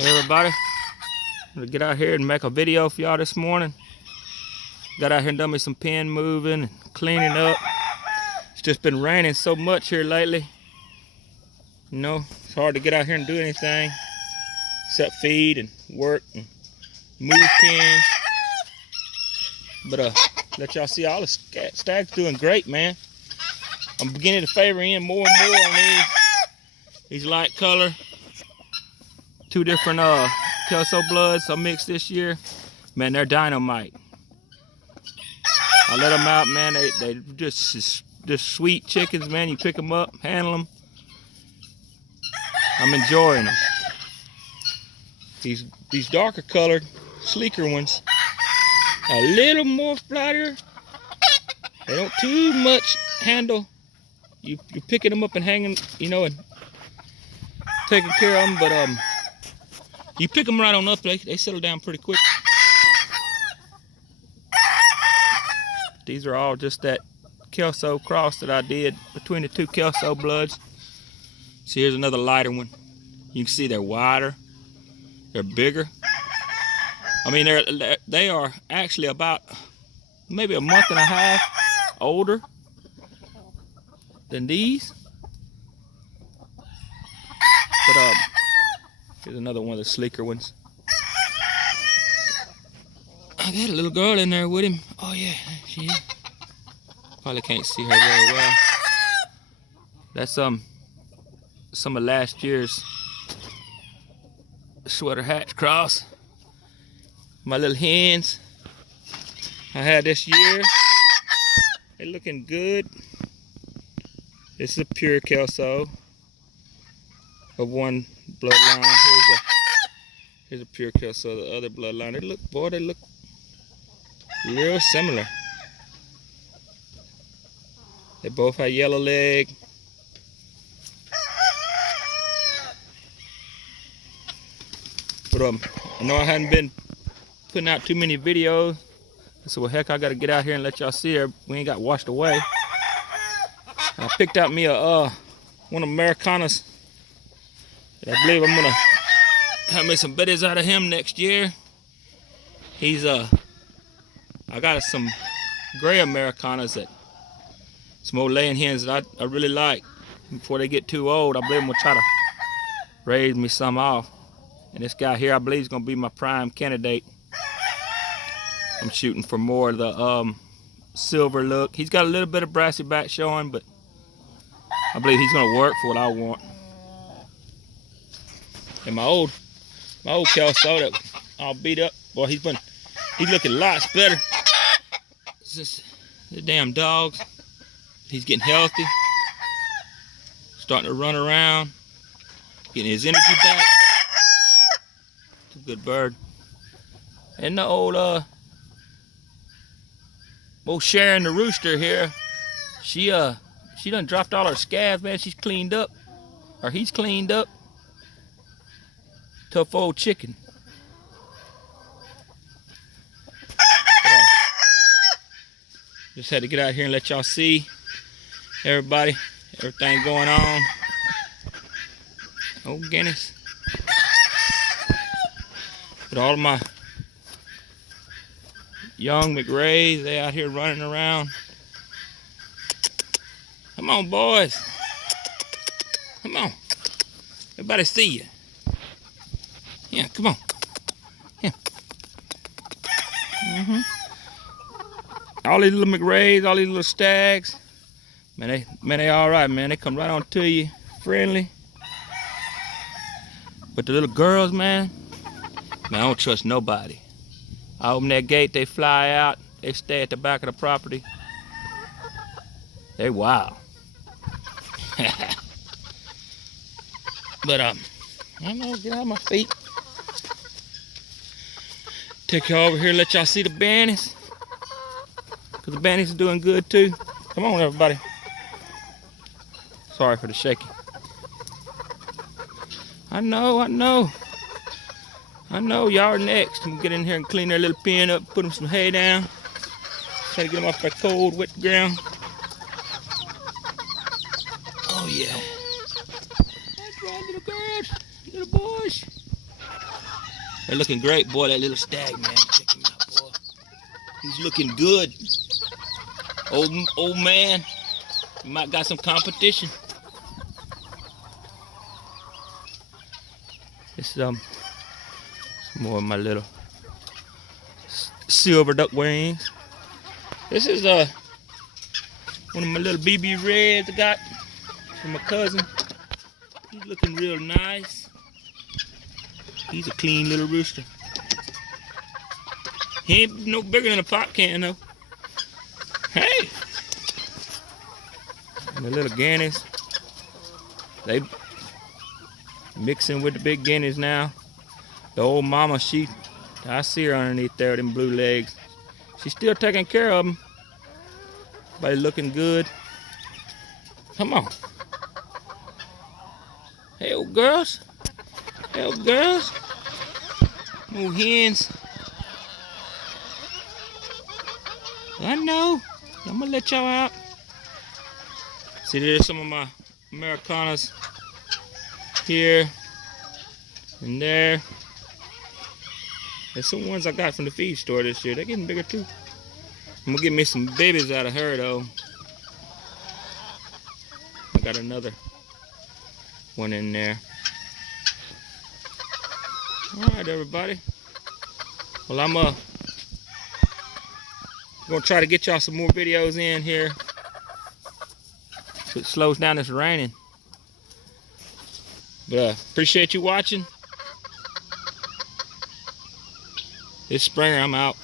Hey everybody, I'm gonna get out here and make a video for y'all this morning. Got out here and done me some pen moving and cleaning up. It's just been raining so much here lately. You know, it's hard to get out here and do anything except feed and work and move pens. But let y'all see all the stags doing great, man. I'm beginning to favor in more and more on these light color. Two different Kelso bloods I mixed this year. Man, they're dynamite. I let them out, man. They just sweet chickens, man. You pick them up, handle them. I'm enjoying them. These darker colored, sleeker ones, a little more flatter. They don't too much handle. You're picking them up and hanging, you know, and taking care of them, but you pick them right on up, they settle down pretty quick. These are all just that Kelso cross that I did between the two Kelso bloods. So here's another lighter one. You can see they're wider, they're bigger. I mean, they are actually about maybe a month and a half older than these. But here's another one of the sleeker ones. I got a little girl in there with him. Oh yeah, she is. Probably can't see her very well. That's some of last year's sweater hatch cross. My little hens I had this year. They're looking good. This is a pure Kelso of one bloodline. Here's a pure Kelso of the other bloodline. They look real similar. They both have yellow leg. But I know I hadn't been putting out too many videos. So well, heck, I gotta get out here and let y'all see her. We ain't got washed away. And I picked out me one of Americanas. I believe I'm gonna have me some biddies out of him next year. He's I got some gray Americanas that some old laying hens that I really like. Before they get too old, I believe I'm gonna try to raise me some off. And this guy here, I believe, is gonna be my prime candidate. I'm shooting for more of the silver look. He's got a little bit of brassy back showing, but I believe he's gonna work for what I want. And my old Kelso that all beat up, boy, he's looking lots better. It's just the damn dogs. He's getting healthy, starting to run around, getting his energy back. It's a good bird. And the old Sharon the rooster here, she done dropped all her scabs, man. She's cleaned up, or he's cleaned up. Tough old chicken. Just had to get out here and let y'all see everything going on. Oh Guinness. But all of my young McRays, they out here running around. Come on, boys. Come on. Everybody see you. Yeah, come on. Yeah. All these little McRays, all these little stags, man, they all right, man. They come right on to you, friendly. But the little girls, man, I don't trust nobody. I open that gate, they fly out, they stay at the back of the property. They wild. But I don't know, get out of my feet. Take y'all over here, let y'all see the bannies. Cause the bannies are doing good too. Come on, everybody. Sorry for the shaking. I know. Y'all are next. I'm gonna get in here and clean their little pen up, put them some hay down. Try to get them off that cold, wet ground. Oh yeah. That's right, little girls, little boys. They're looking great, boy. That little stag, man. Check him out, boy. He's looking good. Old man. You might got some competition. This is some more of my little silver duck wings. This is one of my little BB reds I got from my cousin. He's looking real nice. He's a clean little rooster. He ain't no bigger than a pop can though. Hey! And the little guineas, they mixing with the big guineas now. The old mama, I see her underneath there with them blue legs. She's still taking care of them. Everybody looking good. Come on. Hey, old girls. Hey, old girls. Old hens. I know. I'm gonna let y'all out. See, there's some of my Americanas here and there. There's some ones I got from the feed store this year. They're getting bigger too. I'm gonna get me some babies out of her though. I got another one in there. All right, everybody. Well, I'm gonna try to get y'all some more videos in here. So it slows down this raining. But appreciate you watching. It's Springer, I'm out.